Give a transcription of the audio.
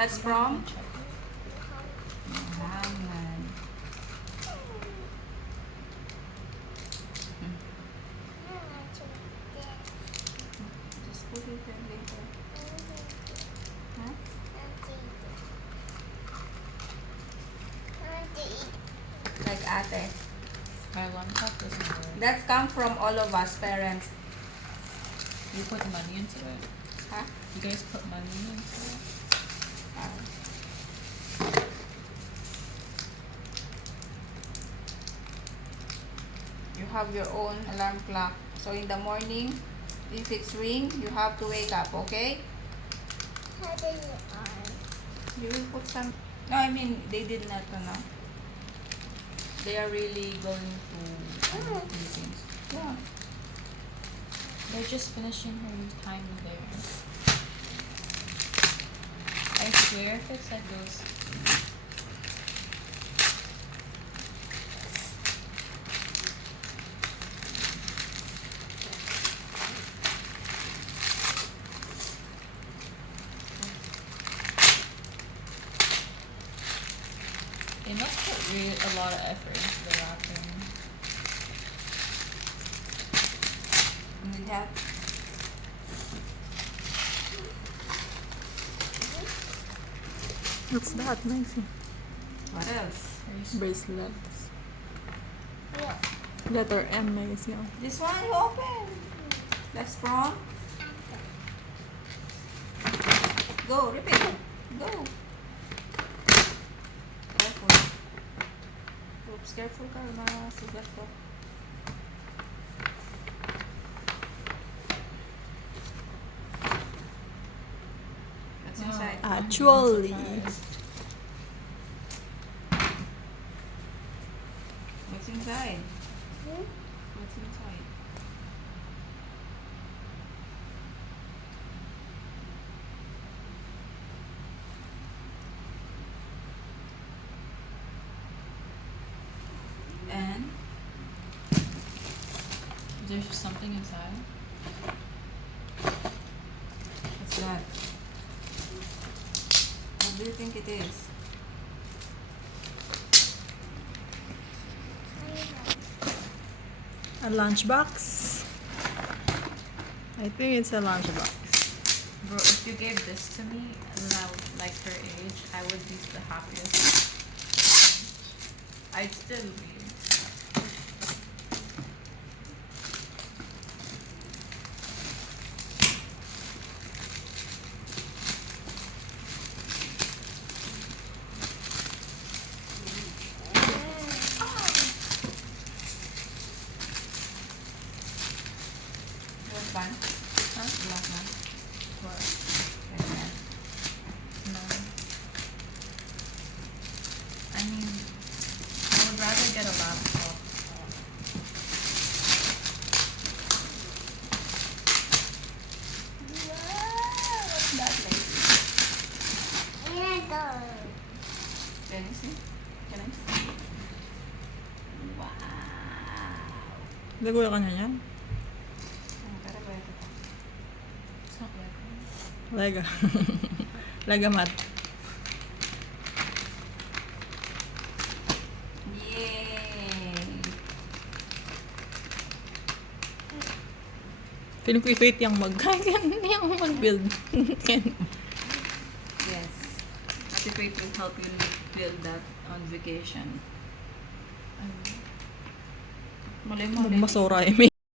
That's from Muhammad. Just put it there later. Huh? Like ate. My laptop doesn't work. That's come from all of us parents. You put money into it? Huh? You guys put money into it? You have your own alarm clock. So in the morning, if it's ring, you have to wake up, okay? How does it on? You will put some... No, I mean, they did not, they are really going to meetings. Yeah. They're just finishing her time there. I swear if it's like those. They must put really a lot of effort into the wrapping. Need help? What's that, Macy? What else? Bracelets. Yeah. Letter M, Macy. Oh. This one you open. That's from... Go, repeat. Go. Careful. Oops, careful, Karma. So careful. What's inside? Actually. Surprised. What's inside? Hmm? What's inside? And There's something inside. what's that? What do you think it is? A lunchbox. I think it's a lunchbox. Bro, if you gave this to me when I was like her age, I would be the happiest. I'd still be. What's fun? Huh? Black one. What? Like that. No. I mean, I would rather get a laptop. Wow, what's that, lady? Can you see? Can I see? Wow. Lagoy ka niya yan? Pero ba ito? It's not like Lega. Lega mat. Yay! Feeling ko i-fit yung yung mag-build. Yes. Ate Faith will help you build that on vacation. Malay mo. Magmasura, Amy.